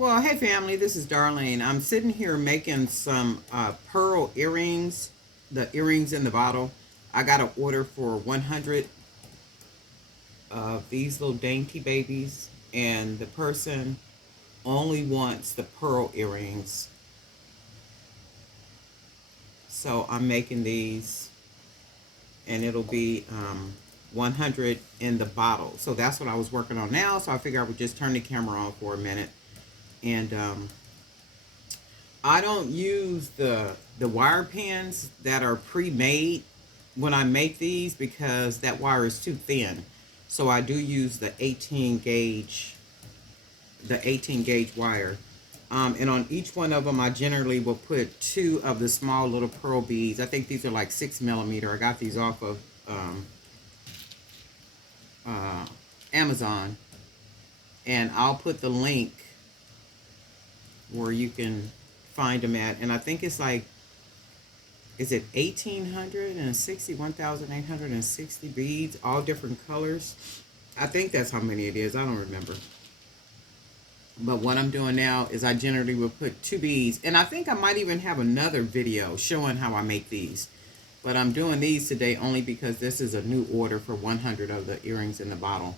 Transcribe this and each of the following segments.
Well, hey family, this is Darlene. I'm sitting here making some pearl earrings, the earrings in the bottle. I got an order for 100 of these little dainty babies, and the person only wants the pearl earrings. So I'm making these, and it'll be 100 in the bottle. So that's what I was working on now. So I figured I would just turn the camera on for a minute. And I don't use the wire pins that are pre-made when I make these because that wire is too thin. So I do use the 18 gauge wire. And on each one of them, I generally will put two of the small little pearl beads. I think these are like 6 millimeter. I got these off of uh, Amazon, and I'll put the link where you can find them at. And I think it's like, is it 1,860, 1,860 beads, all different colors? I think that's how many it is. I don't remember. But what I'm doing now is I generally will put two beads. And I think I might even have another video showing how I make these. But I'm doing these today only because this is a new order for 100 of the earrings in the bottle.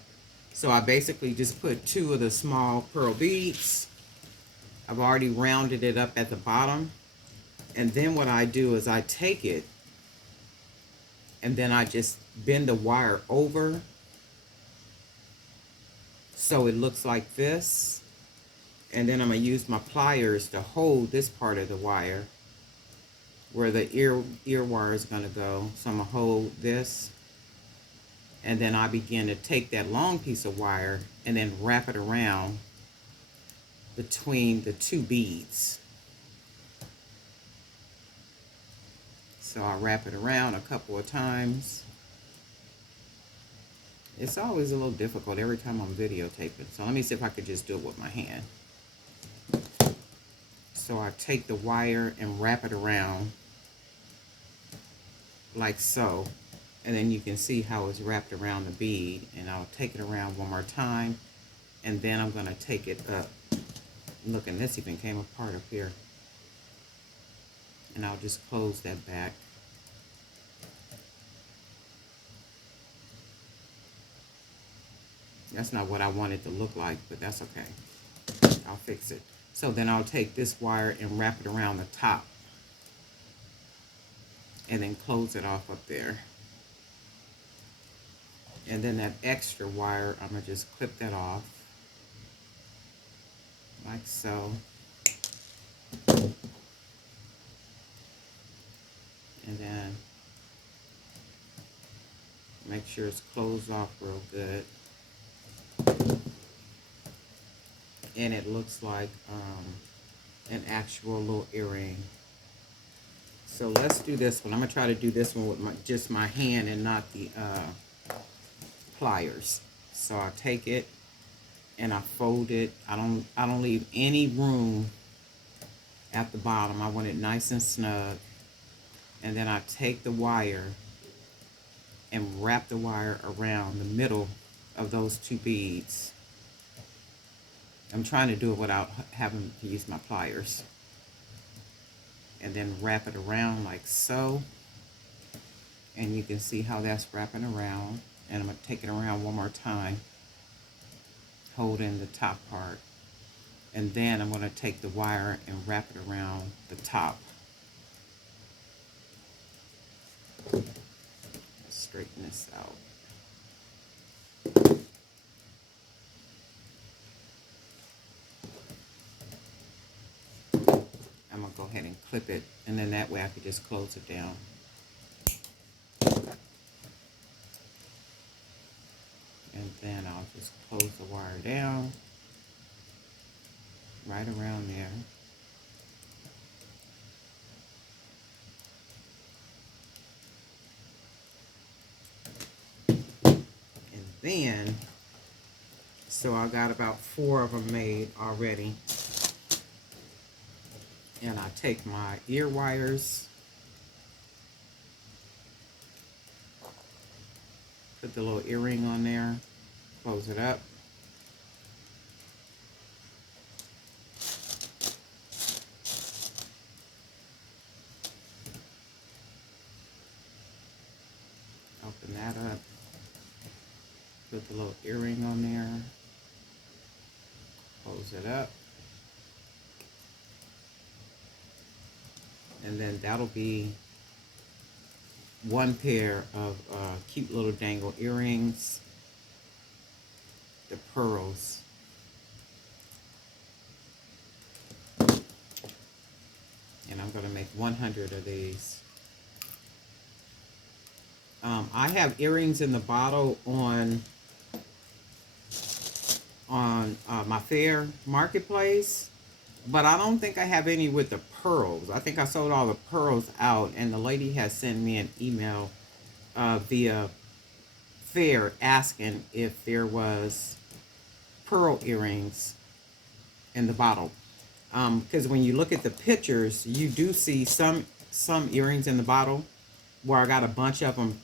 So I basically just put two of the small pearl beads. I've already rounded it up at the bottom. And then what I do is I take it and then I just bend the wire over so it looks like this. And then I'm going to use my pliers to hold this part of the wire where the ear wire is going to go. So I'm going to hold this, and then I begin to take that long piece of wire and then wrap it around between the two beads. So I wrap it around a couple of times. It's always a little difficult every time I'm videotaping. So let me see if I could just do it with my hand. So I take the wire and wrap it around like so. And then you can see how it's wrapped around the bead. And I'll take it around one more time. And then I'm going to take it up. Look, and this even came apart up here. And I'll just close that back. That's not what I want it to look like, but that's okay. I'll fix it. So then I'll take this wire and wrap it around the top. And then close it off up there. And then that extra wire, I'm going to just clip that off. Like so. And then make sure it's closed off real good. And it looks like an actual little earring. So let's do this one. I'm gonna try to do this one with just my hand and not the pliers. So I take it and I fold it. I don't leave any room at the bottom. I want it nice and snug. And then I take the wire and wrap the wire around the middle of those two beads. I'm trying to do it without having to use my pliers. And then wrap it around like so. And you can see how that's wrapping around. And I'm going to take it around one more time, holding the top part. And then I'm going to take the wire and wrap it around the top. Let's straighten this out. I'm going to go ahead and clip it, and then that way I can just close it down. And then I'll just close the wire down right around there. And then, so I got about 4 of them made already. And I take my ear wires, put the little earring on there, close it up. earring on there. Close it up. And then that'll be one pair of cute little dangle earrings. The pearls. And I'm going to make 100 of these. I have earrings in the bottle on my fair marketplace, but I don't think I have any with the pearls. I think I sold all the pearls out, and the lady has sent me an email via fair asking if there was pearl earrings in the bottle. Because when you look at the pictures, you do see some earrings in the bottle where I got a bunch of them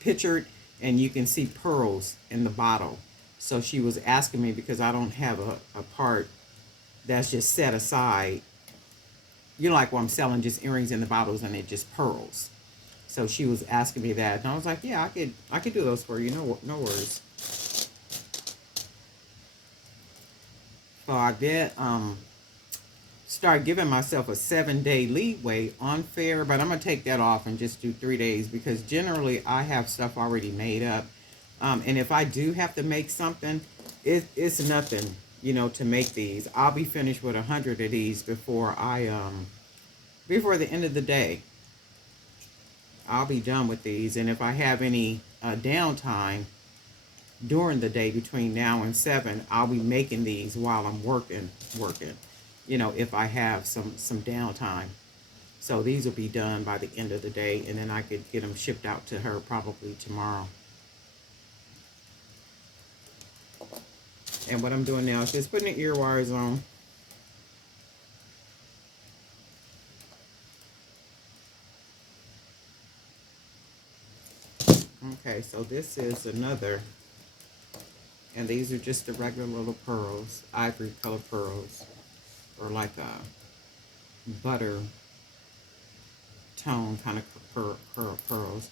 pictured, and you can see pearls in the bottle. So she was asking me, because I don't have a part that's just set aside, you know, like when I'm selling just earrings in the bottles and it just pearls. So she was asking me that, and I was like, yeah, I could do those for you. No worries. So I did start giving myself a 7-day leeway on fair, but I'm gonna take that off and just do 3 days, because generally I have stuff already made up. And if I do have to make something, it's nothing, you know, to make these. I'll be finished with 100 of these before the end of the day. I'll be done with these. And if I have any downtime during the day between now and 7, I'll be making these while I'm working, you know, if I have some downtime. So these will be done by the end of the day, and then I could get them shipped out to her probably tomorrow. And what I'm doing now is just putting the ear wires on. Okay, so this is another, and these are just the regular little pearls, ivory color pearls, or like a butter tone kind of pearls.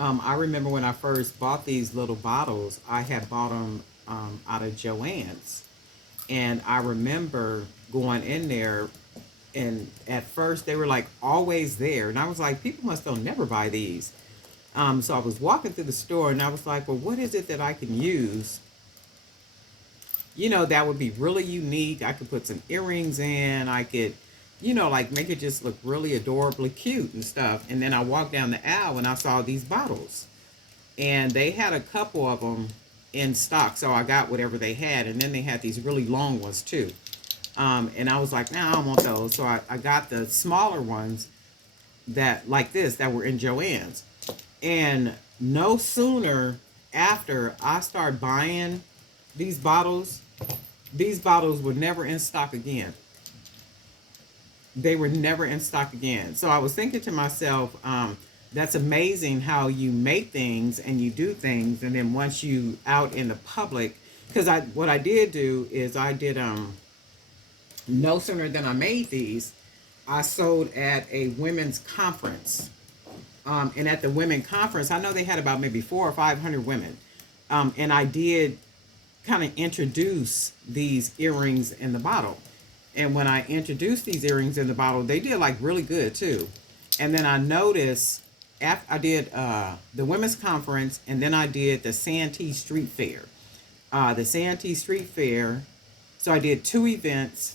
I remember when I first bought these little bottles, I had bought them out of Joann's. And I remember going in there, and at first they were like always there. And I was like, people must don't never buy these. So I was walking through the store, and I was like, well, what is it that I can use? You know, that would be really unique. I could put some earrings in. I could, you know, like make it just look really adorably cute and stuff. And then I walked down the aisle and I saw these bottles. And they had a couple of them in stock. So I got whatever they had. And then they had these really long ones too. And I was like, nah, I don't want those. So I got the smaller ones that, like this, that were in Joann's. And no sooner after I started buying these bottles were never in stock again. They were never in stock again. So I was thinking to myself, that's amazing how you make things and you do things, and then once you out in the public, because what I did do is I did no sooner than I made these, I sold at a women's conference. And at the women's conference, I know they had about maybe 400 or 500 women. And I did kind of introduce these earrings in the bottle. And when I introduced these earrings in the bottle, they did like really good too. And then I noticed, after I did the women's conference, and then I did the Santee Street Fair. The Santee Street Fair, so I did 2 events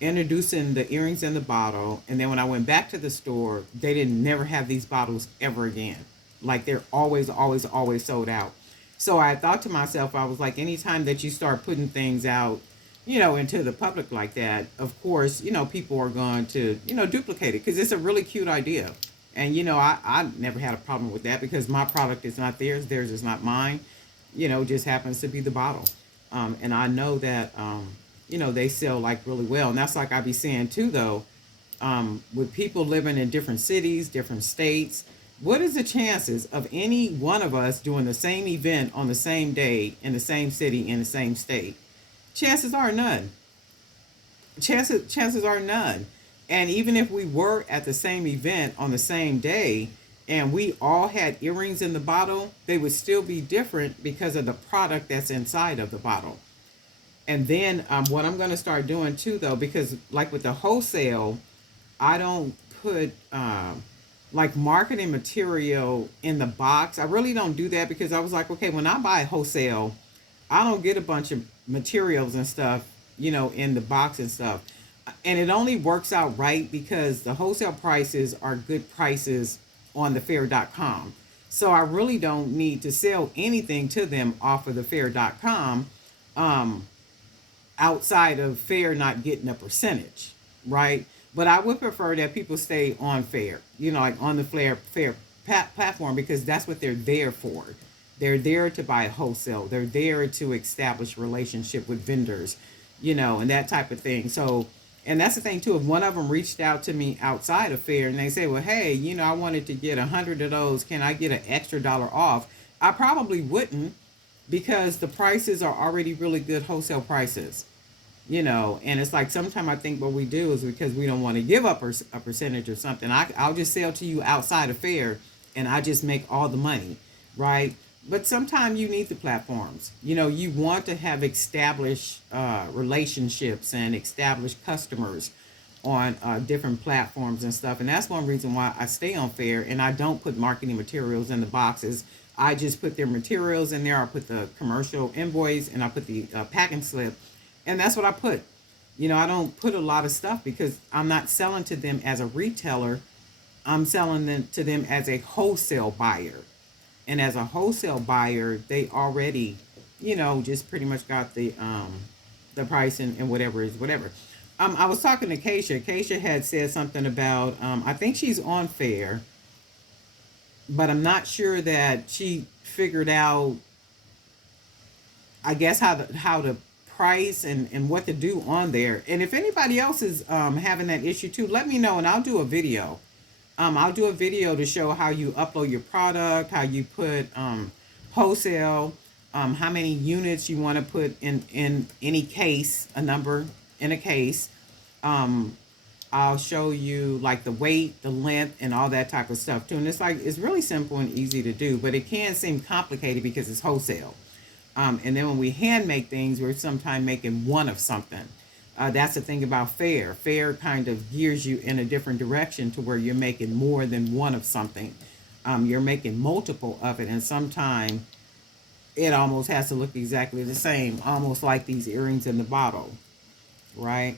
introducing the earrings in the bottle, and then when I went back to the store, they didn't never have these bottles ever again. Like they're always sold out. So I thought to myself, I was like, anytime that you start putting things out, you know, into the public like that, of course, you know, people are going to, you know, duplicate it, because it's a really cute idea. And, you know, I never had a problem with that, because my product is not theirs is not mine, you know, just happens to be the bottle. And I know that, you know, they sell like really well. And that's like I be saying too, though, with people living in different cities, different states, what is the chances of any one of us doing the same event on the same day in the same city in the same state? Chances are none. Chances are none. And even if we were at the same event on the same day and we all had earrings in the bottle, they would still be different because of the product that's inside of the bottle. And then what I'm going to start doing too, though, because like with the wholesale, I don't put like marketing material in the box. I really don't do that because I was like, okay, when I buy wholesale, I don't get a bunch of materials and stuff, in the box and stuff. And it only works out right because the wholesale prices are good prices on the fair.com. So I really don't need to sell anything to them off of the fair.com, um, outside of fair not getting a percentage, right? But I would prefer that people stay on fair, like on the fair platform, because that's what they're there for. They're there to buy wholesale. They're there to establish relationship with vendors, and that type of thing. So, and that's the thing too. If one of them reached out to me outside of fair and they say, well, hey, I wanted to get 100 of those. Can I get an extra dollar off? I probably wouldn't, because the prices are already really good wholesale prices, and it's like sometimes I think what we do is because we don't want to give up a percentage or something. I'll just sell to you outside of fair and I just make all the money, right? But sometimes you need the platforms. You want to have established relationships and established customers on different platforms and stuff. And that's one reason why I stay on fair and I don't put marketing materials in the boxes. I just put their materials in there. I put the commercial invoice and I put the packing slip, and that's what I put. I don't put a lot of stuff because I'm not selling to them as a retailer. I'm selling them to them as a wholesale buyer. And as a wholesale buyer, they already, just pretty much got the price and whatever is whatever. I was talking to Keisha. Keisha had said something about I think she's on fair, but I'm not sure that she figured out, I guess, how to price and what to do on there. And if anybody else is having that issue too, let me know and I'll do a video. I'll do a video to show how you upload your product, how you put wholesale, how many units you want to put in any case, a number in a case. Um, I'll show you like the weight, the length, and all that type of stuff too. And it's really simple and easy to do, but it can seem complicated because it's wholesale. And then when we hand make things, we're sometimes making one of something. That's the thing about fair. Fair kind of gears you in a different direction to where you're making more than one of something. You're making multiple of it, and sometimes it almost has to look exactly the same, almost like these earrings in the bottle, right?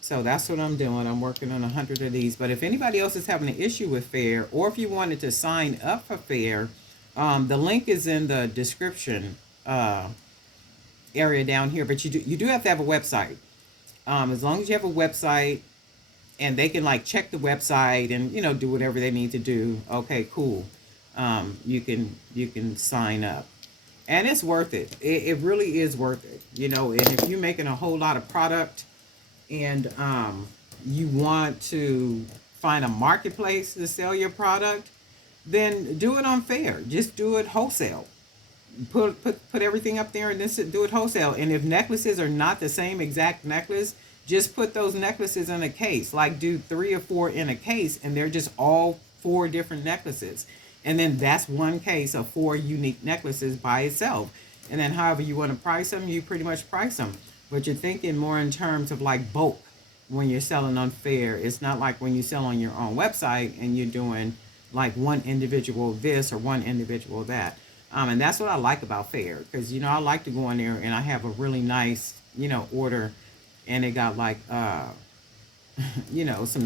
So that's what I'm doing. I'm working on 100 of these. But if anybody else is having an issue with fair, or if you wanted to sign up for fair, the link is in the description area down here. But you do have to have a website. As long as you have a website and they can like check the website and do whatever they need to do, okay, cool. You can sign up, and it's worth it. It really is worth it. And if you're making a whole lot of product and you want to find a marketplace to sell your product, then do it on fair. Just do it wholesale. Put everything up there and then do it wholesale. And if necklaces are not the same exact necklace, just put those necklaces in a case. Like do 3 or 4 in a case, and they're just all 4 different necklaces. And then that's one case of 4 unique necklaces by itself. And then however you want to price them, you pretty much price them. But you're thinking more in terms of like bulk when you're selling on fair. It's not like when you sell on your own website and you're doing like one individual this or one individual that. And that's what I like about fair, because I like to go in there and I have a really nice order, and it got like some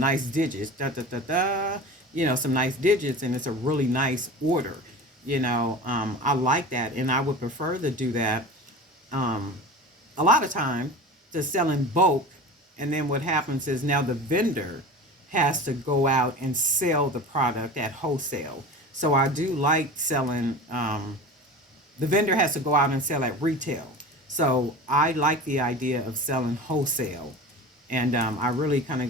nice digits, some nice digits, and it's a really nice order. I like that, and I would prefer to do that a lot of time, to sell in bulk. And then what happens is now the vendor has to go out and sell the product at wholesale. So I do like selling, the vendor has to go out and sell at retail. So I like the idea of selling wholesale. And I really kind of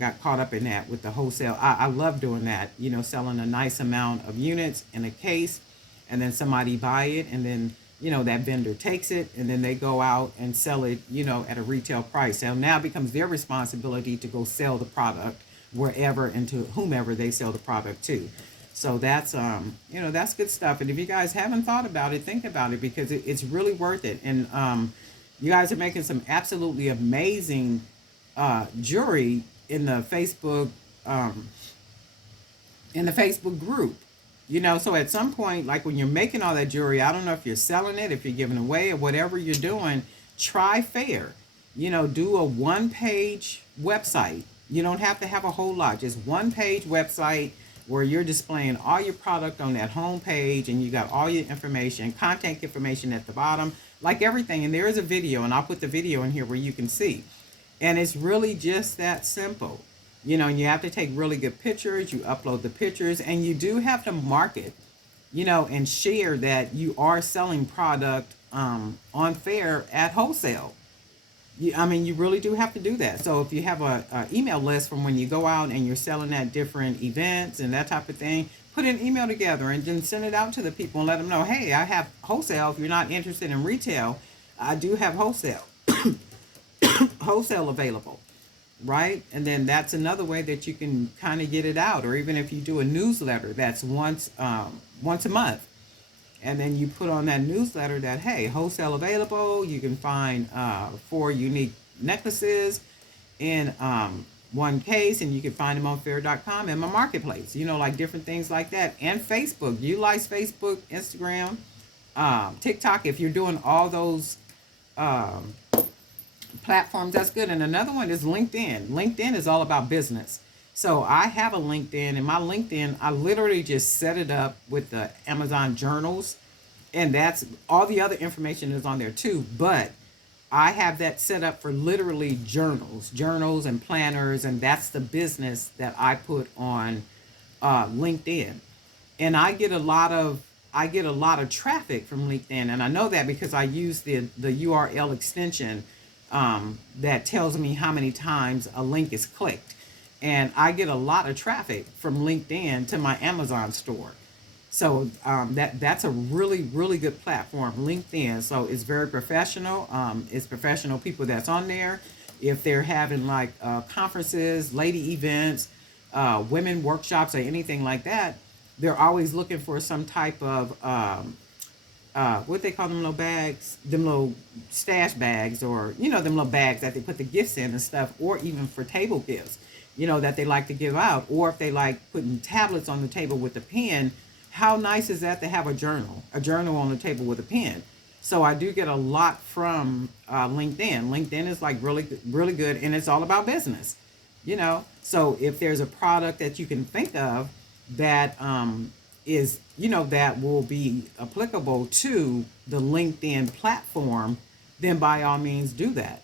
got caught up in that with the wholesale. I love doing that, selling a nice amount of units in a case, and then somebody buy it, and then that vendor takes it and then they go out and sell it, at a retail price. So now it becomes their responsibility to go sell the product wherever and to whomever they sell the product to. So that's good stuff. And if you guys haven't thought about it, think about it, because it's really worth it. And you guys are making some absolutely amazing jewelry in the um, Facebook group. So at some point, like when you're making all that jewelry, I don't know if you're selling it, if you're giving away, or whatever you're doing, try fair. Do a one-page website. You don't have to have a whole lot, just one-page website where you're displaying all your product on that home page, and you got all your information, contact information at the bottom, like everything. And there is a video, and I'll put the video in here where you can see. And it's really just that simple. And you have to take really good pictures. You upload the pictures, and you do have to market, and share that you are selling product on fair at wholesale. You really do have to do that. So if you have a email list from when you go out and you're selling at different events and that type of thing, put an email together and then send it out to the people and let them know, hey, I have wholesale. If you're not interested in retail, I do have wholesale wholesale available, right? And then that's another way that you can kind of get it out. Or even if you do a newsletter that's once a month, and then you put on that newsletter that, hey, wholesale available. You can find 4 unique necklaces in one case, and you can find them on fair.com and my marketplace, like different things like that. And Facebook, utilize Facebook, Instagram, TikTok. If you're doing all those platforms, that's good. And another one is LinkedIn. LinkedIn is all about business. So I have a LinkedIn, and my LinkedIn, I literally just set it up with the Amazon journals, and that's all the other information is on there too. But I have that set up for literally journals and planners, and that's the business that I put on LinkedIn. And I get a lot of traffic from LinkedIn, and I know that because I use the URL extension that tells me how many times a link is clicked. And I get a lot of traffic from LinkedIn to my Amazon store. So that's a really, really good platform, LinkedIn. So it's very professional. It's professional people that's on there. If they're having like conferences, lady events, women workshops, or anything like that, they're always looking for some type of what they call them little bags, them little stash bags, or them little bags that they put the gifts in and stuff, or even for table gifts, that they like to give out. Or if they like putting tablets on the table with a pen, how nice is that to have a journal on the table with a pen? So I do get a lot from LinkedIn. LinkedIn is like really, really good, and it's all about business, So if there's a product that you can think of that is, that will be applicable to the LinkedIn platform, then by all means do that.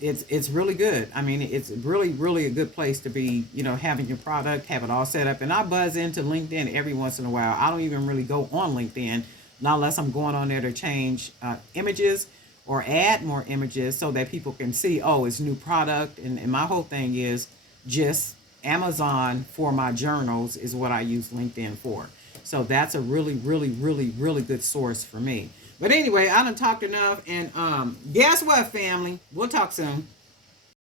It's really good. I mean, it's really, really a good place to be, having your product, have it all set up. And I buzz into LinkedIn every once in a while. I don't even really go on LinkedIn, not unless I'm going on there to change images or add more images so that people can see, oh, it's new product. And my whole thing is just Amazon for my journals is what I use LinkedIn for. So that's a really, really, really, really good source for me. But anyway, I done talked enough, and guess what, family? We'll talk soon.